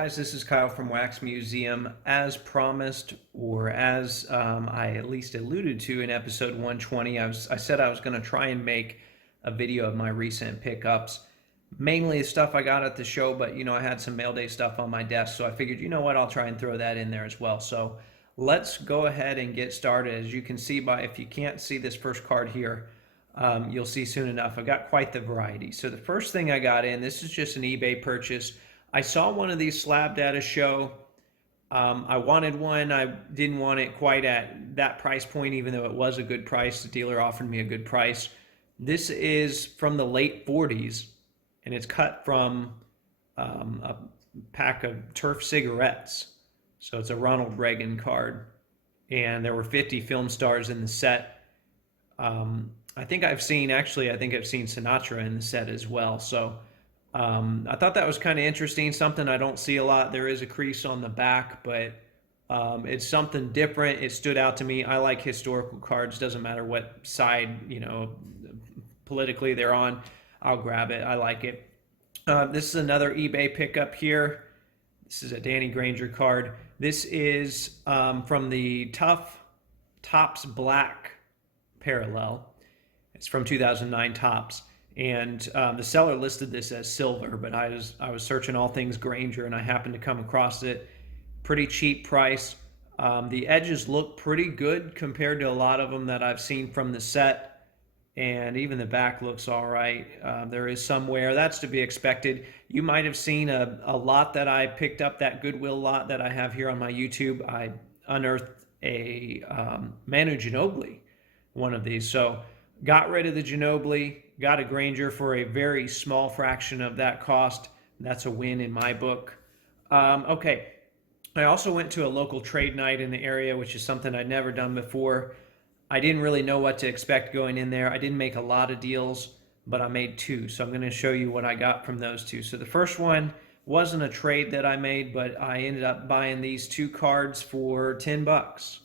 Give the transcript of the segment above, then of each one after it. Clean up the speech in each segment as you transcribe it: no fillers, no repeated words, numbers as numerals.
guys, this is Kyle from Wax Museum. As promised, or as I at least alluded to in episode 120, I said I was going to try and make a video of my recent pickups, mainly stuff I got at the show, but I had some mail day stuff on my desk, so I figured, you know what, I'll try and throw that in there as well. So let's go ahead and get started. As you can see by, if you can't see this first card here, you'll see soon enough. I got quite the variety. So the first thing I got in, this is just an eBay purchase. I saw one of these slabbed at a show. I wanted one. I didn't want it quite at that price point, even though it was a good price. The dealer offered me a good price. This is from the late 40s, and it's cut from a pack of Turf cigarettes. So it's a Ronald Reagan card, and there were 50 film stars in the set. I think I've seen Sinatra in the set as well. So I thought that was kind of interesting, something I don't see a lot. There is a crease on the back, but it's something different. It stood out to me. I like historical cards. Doesn't matter what side, politically they're on. I'll grab it. I like it. This is another eBay pickup here. This is a Danny Granger card. This is from the Topps Black Parallel. It's from 2009 Topps. And the seller listed this as silver, but I was searching all things Granger, and I happened to come across it. Pretty cheap price. The edges look pretty good compared to a lot of them that I've seen from the set, and even the back looks all right. There is some wear. That's to be expected. You might have seen a lot that I picked up, that Goodwill lot that I have here on my YouTube. I unearthed a Manu Ginobili, one of these. So got rid of the Ginobili. Got a Granger for a very small fraction of that cost. That's a win in my book. Okay, I also went to a local trade night in the area, which is something I'd never done before. I didn't really know what to expect going in there. I didn't make a lot of deals, but I made two. So I'm going to show you what I got from those two. So the first one wasn't a trade that I made, but I ended up buying these two cards for $10.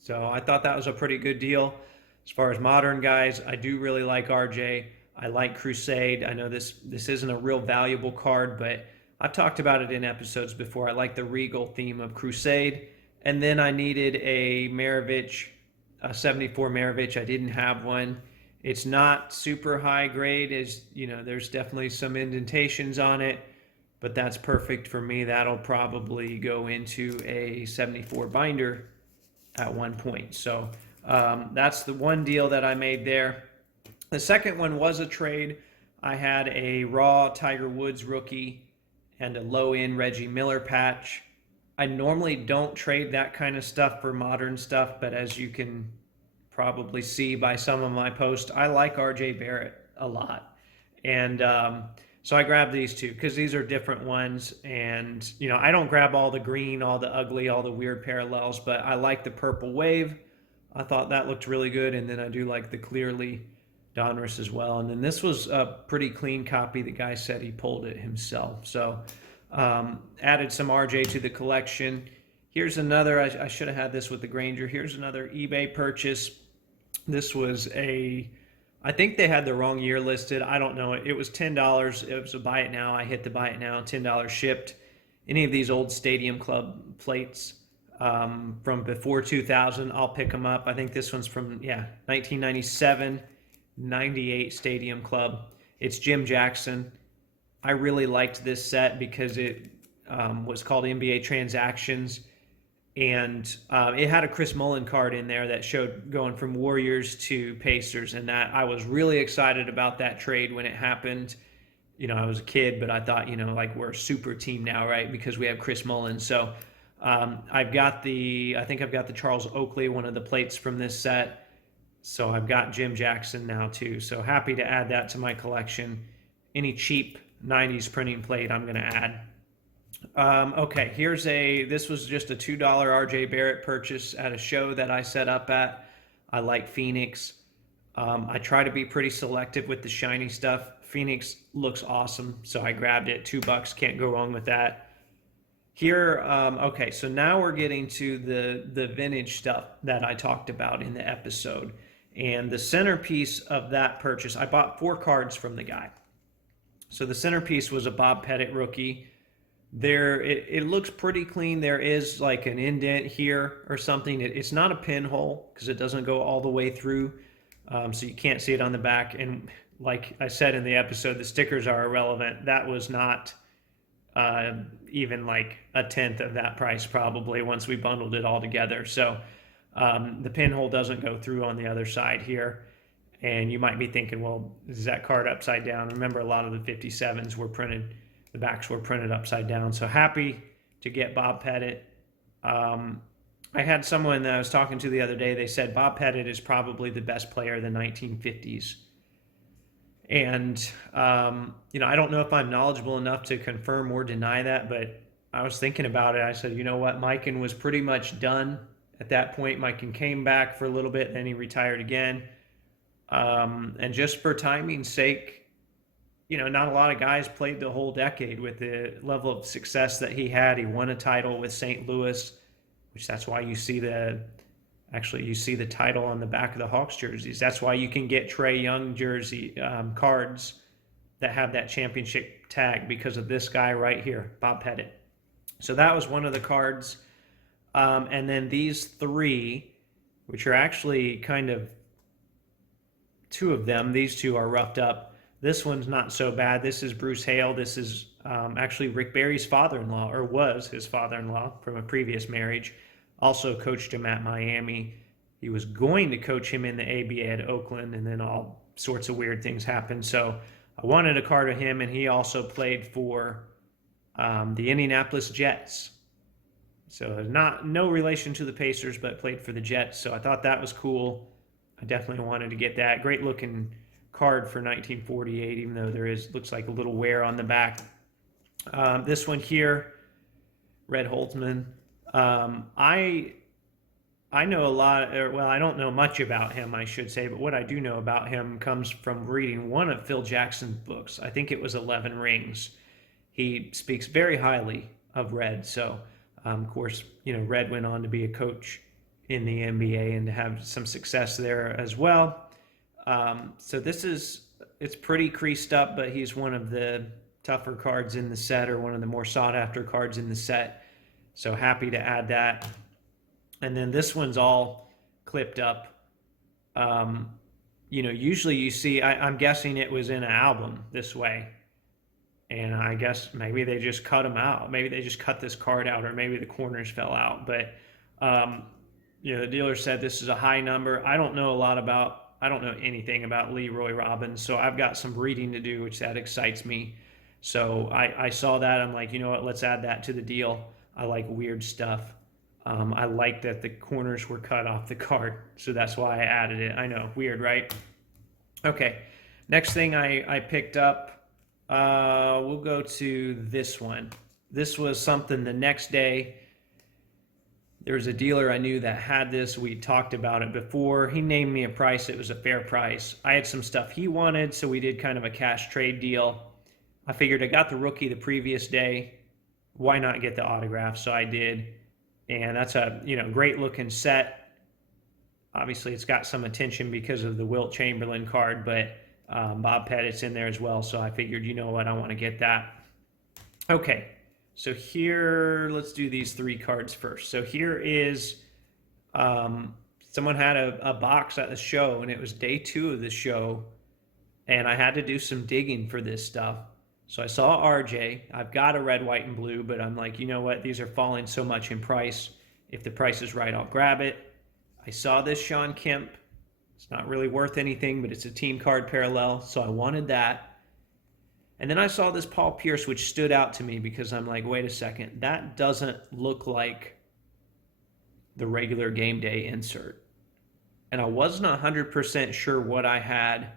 So I thought that was a pretty good deal. As far as modern guys, I do really like RJ. I like Crusade. I know this isn't a real valuable card, but I've talked about it in episodes before. I like the Regal theme of Crusade. And then I needed a Maravich, a 74 Maravich. I didn't have one. It's not super high grade. There's definitely some indentations on it, but that's perfect for me. That'll probably go into a 74 binder at one point. So that's the one deal that I made there. The second one was a trade. I had a raw Tiger Woods rookie and a low-end Reggie Miller patch. I normally don't trade that kind of stuff for modern stuff, but as you can probably see by some of my posts, I like RJ Barrett a lot. And so I grabbed these two because these are different ones. And, I don't grab all the green, all the ugly, all the weird parallels, but I like the purple wave. I thought that looked really good. And then I do like the clearly Donruss as well. And then this was a pretty clean copy. The guy said he pulled it himself. So added some RJ to the collection. Here's another, I should have had this with the Granger. Here's another eBay purchase. This was I think they had the wrong year listed. I don't know. It was $10. It was a buy it now. I hit the buy it now, $10 shipped. Any of these old Stadium Club plates from before 2000, I'll pick them up. I think this one's from, 1997, 98 Stadium Club. It's Jim Jackson. I really liked this set because it was called NBA Transactions. And it had a Chris Mullin card in there that showed going from Warriors to Pacers, and that I was really excited about that trade when it happened. I was a kid, but I thought, we're a super team now, right? Because we have Chris Mullin. So I think I've got the Charles Oakley, one of the plates from this set. So I've got Jim Jackson now too. So happy to add that to my collection. Any cheap 90s printing plate I'm going to add. Okay, this was just a $2 RJ Barrett purchase at a show that I set up at. I like Phoenix. I try to be pretty selective with the shiny stuff. Phoenix looks awesome, so I grabbed it. $2, can't go wrong with that. Here, okay, so now we're getting to the vintage stuff that I talked about in the episode. And the centerpiece of that purchase, I bought 4 cards from the guy. So the centerpiece was a Bob Pettit rookie. It looks pretty clean. There is like an indent here or something. It's not a pinhole because it doesn't go all the way through, so you can't see it on the back. And like I said in the episode, the stickers are irrelevant. That was not even like a tenth of that price probably once we bundled it all together. So the pinhole doesn't go through on the other side here. And you might be thinking, well, is that card upside down? Remember, a lot of the 57s were printed, the backs were printed upside down. So happy to get Bob Pettit. I had someone that I was talking to the other day, they said Bob Pettit is probably the best player of the 1950s. And, I don't know if I'm knowledgeable enough to confirm or deny that, but I was thinking about it. I said, you know what? Mikan was pretty much done at that point. Mikan came back for a little bit, then he retired again. And just for timing's sake, not a lot of guys played the whole decade with the level of success that he had. He won a title with St. Louis, which that's why you see the title on the back of the Hawks jerseys. That's why you can get Trae Young jersey cards that have that championship tag, because of this guy right here, Bob Pettit. So that was one of the cards. And then these three, which are actually kind of two of them, these two are roughed up. This one's not so bad. This is Bruce Hale. This is actually Rick Barry's father-in-law, or was his father-in-law from a previous marriage. Also coached him at Miami. He was going to coach him in the ABA at Oakland, and then all sorts of weird things happened. So I wanted a card of him, and he also played for the Indianapolis Jets. So no relation to the Pacers, but played for the Jets. So I thought that was cool. I definitely wanted to get that. Great looking card for 1948, even though looks like a little wear on the back. This one here, Red Holtzman. I know a lot, well, I don't know much about him, I should say, but what I do know about him comes from reading one of Phil Jackson's books. I think it was 11 Rings. He speaks very highly of Red. So, of course, Red went on to be a coach in the NBA and to have some success there as well. So it's pretty creased up, but he's one of the tougher cards in the set, or one of the more sought after cards in the set. So happy to add that. And then this one's all clipped up. Usually you see, I'm guessing it was in an album this way. And I guess maybe they just cut them out. Maybe they just cut this card out, or maybe the corners fell out. But, the dealer said this is a high number. I don't know anything about Leroy Robbins, so I've got some reading to do, which that excites me. So I saw that. I'm like, you know what, let's add that to the deal. I like weird stuff. I like that the corners were cut off the card, so that's why I added it. I know, weird, right? Okay, next thing I picked up, we'll go to this one. This was something the next day. There was a dealer I knew that had this. We talked about it before. He named me a price. It was a fair price. I had some stuff he wanted, so we did kind of a cash trade deal. I figured I got the rookie the previous day. Why not get the autograph? So I did. And that's a great looking set. Obviously, it's got some attention because of the Wilt Chamberlain card, but Bob Pettit's in there as well. So I figured, I want to get that. Okay, so here, let's do these three cards first. So here is, someone had a box at the show, and it was day 2 of the show, and I had to do some digging for this stuff. So I saw RJ. I've got a red, white, and blue, but I'm like, you know what? These are falling so much in price. If the price is right, I'll grab it. I saw this Shawn Kemp. It's not really worth anything, but it's a team card parallel, so I wanted that. And then I saw this Paul Pierce, which stood out to me because I'm like, wait a second. That doesn't look like the regular game day insert. And I wasn't 100% sure what I had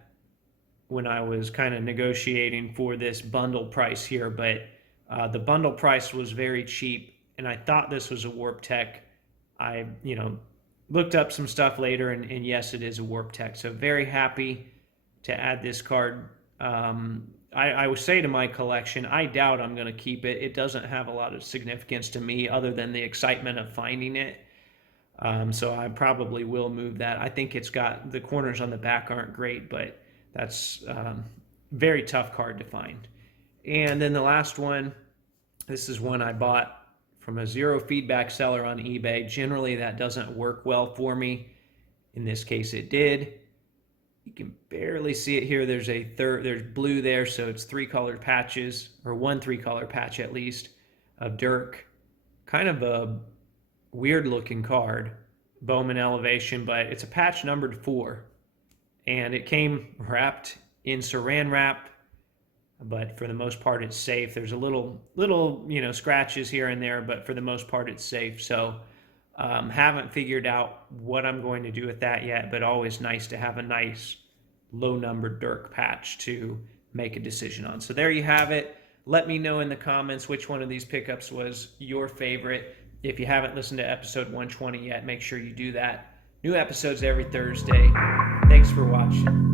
when I was kind of negotiating for this bundle price here, but the bundle price was very cheap, and I thought this was a Warp Tech. I, looked up some stuff later, and yes, it is a Warp Tech. So very happy to add this card. I would say to my collection, I doubt I'm going to keep it. It doesn't have a lot of significance to me other than the excitement of finding it. So I probably will move that. I think it's got, the corners on the back aren't great, but that's very tough card to find. And then the last one, This is one I bought from a zero feedback seller on eBay. Generally, that doesn't work well for me. In this case, it did. You can barely see it here. There's blue there, so it's 3 colored patches, or 1 3-color patch at least, of Dirk. Kind of a weird looking card, Bowman Elevation, but it's a patch numbered 4. And it came wrapped in saran wrap, but for the most part it's safe. There's a little scratches here and there, but for the most part it's safe. So haven't figured out what I'm going to do with that yet, but always nice to have a nice low numbered Dirk patch to make a decision on. So there you have it. Let me know in the comments which one of these pickups was your favorite. If you haven't listened to episode 120 yet, make sure you do that. New episodes every Thursday. Thanks for watching.